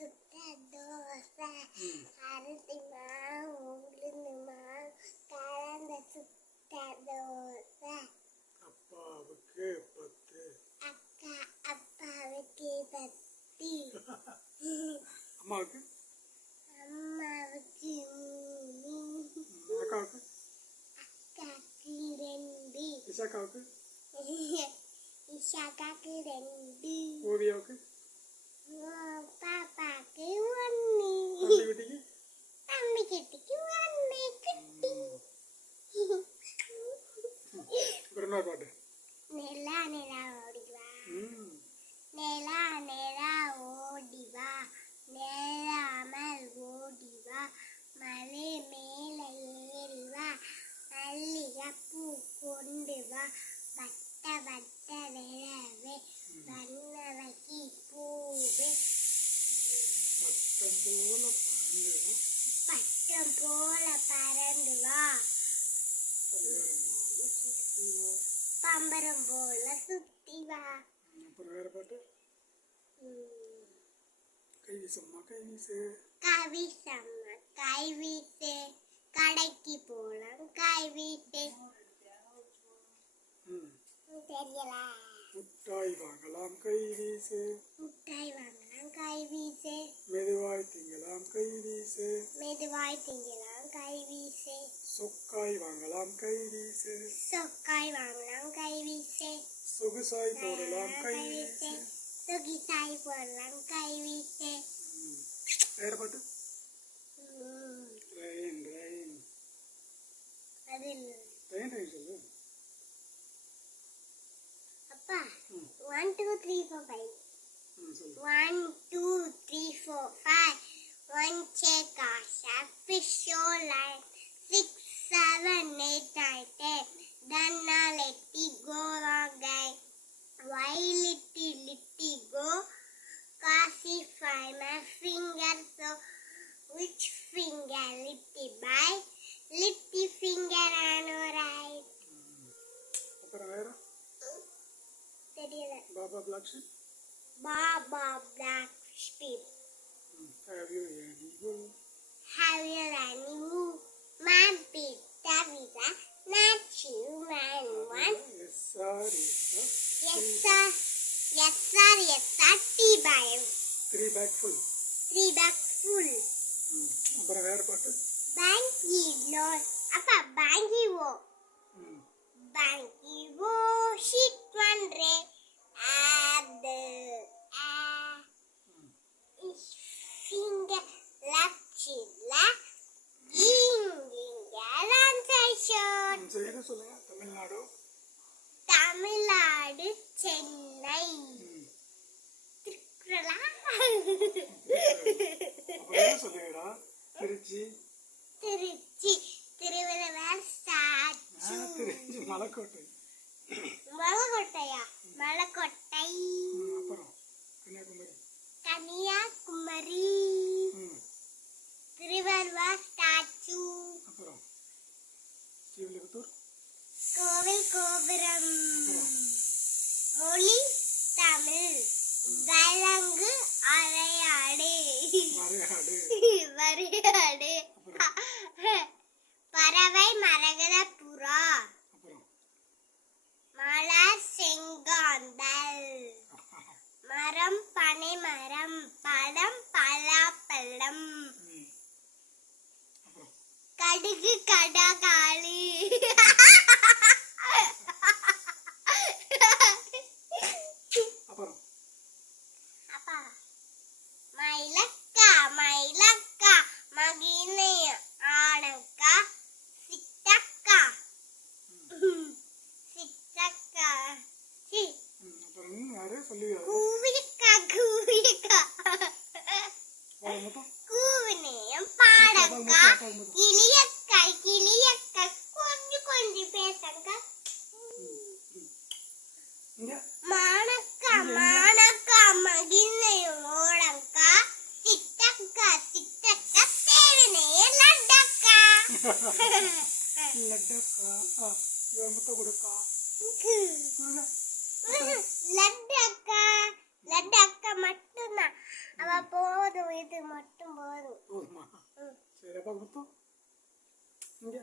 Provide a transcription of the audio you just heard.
சுட்ட தோசை அரிசி மாவு உளுந்து மாவு கலந்த சுட்ட தோசை. அப்பாவுக்கு 10. அப்பாவுக்கு 10. அம்மாவுக்கு 3. அக்காவுக்கு 2. இசாக்காவுக்கு 2. ஓவியாவுக்கு பாப்பாக்கு 1. தம்பி குட்டிக்கு 1 குட்டி. என்ன பாட்டு? நிலா நிலா ஓடிவா நிலா நிலா ஓடிவா நிலாமல் ஓடிவா மலை மேல ஏறிவா மல்லிகைப்பூ கொண்டு வா வட்ட வட்ட நிலவே வண்ணவக்கி பூவே பட்டம் போல பறந்து வா பம்பரம் போல சுத்தி வா. அப்புறம் வேற பாட்டு? கை வீசம்மா கை வீசு கவிசம்மா கை வீசு கடைக்கு போலாம் கை வீசு. தெரியல. முட்டாய் வாங்கலாம் கை வீசு முட்டாய் வாங்கலாம் கை வீசு மெதுவாய் திங்கலாம் கை வீசு மெதுவாய் திங்கலாம் கை வீசு சொக்காய் வாங்கலாம் கை வீசு சொக்காய் வாங்கலாம் கை வீசு சொகுசாய் போடலாம் கை வீசு சொகிசாய் போடலாம் கை வீசு. வேற பாட்டு? ரெயின் ரெயின் அதில் ரெயின் ரெயின் சொல்லு. அப்பா 1 2 3 4 5 சொல்லு. 1 2 3 4 5 1 check fish show line 6 7 8 9 10 then now let it go wrong guy why little go classify my finger so which finger little by little finger and right. அப்புறம் வேற? தெரியல. Baba black sheep Baba black sheep. Have you any wool? Have you any wool? Man beat Davida, not you, man one. Yes sir, yes sir. Yes sir, yes sir, yes sir. 3 bag. 3 bag full. 3 bag full. அப்புறம் வேற பாட்டு? Banky load. Appa banky wo. Banky wo shit one re. Finger left chilla. சொல்லுங்க சொல்லுங்க. தமிழ்நாடு தமிழ்நாடு சென்னை திருக்குறளா சொல்லுங்கடா. Trichy Trichy Thiruvalluvar statue. Trichy மலைக்கோட்டை மலைக்கோட்டையா மலைக்கோட்டை. அப்புறம் Kanyakumari Kanyakumari Thiruvalluvar statue. அப்புறம் ஸ்ரீவில்லிபுத்தூர் கோவில் கோபுரம். மொழி தமிழ். விலங்கு அரையாடு வரையாடு. பறவை மரகத புறா. மலர் செங்காந்தல். மரம் பனை மரம். பழம் பலாப்பழம். கடுகு கடகாலி. அப்பா மயிலக்கா மயிலக்கா மகினை ஆடக்கா சித்தக்கா சித்தக்கா கூவிக்கா கூவிக்கா கூவினையும் பாடக்கா கிளியக்கா கிளியக்கா கொஞ்சம் கொஞ்சம் பேசக்கா மானக்கா மானக்கா மகிழ்னையும் ஓடக்கா சித்தக்கா சித்தக்கா தேவினைய லட்டக்கா லட்டக்கா முத்த கொடுக்கா லட்டக்கா லட்டக்கா மட்டும்தான் அவ போதும் அப்பாவுக்கு முத்தம் இங்கே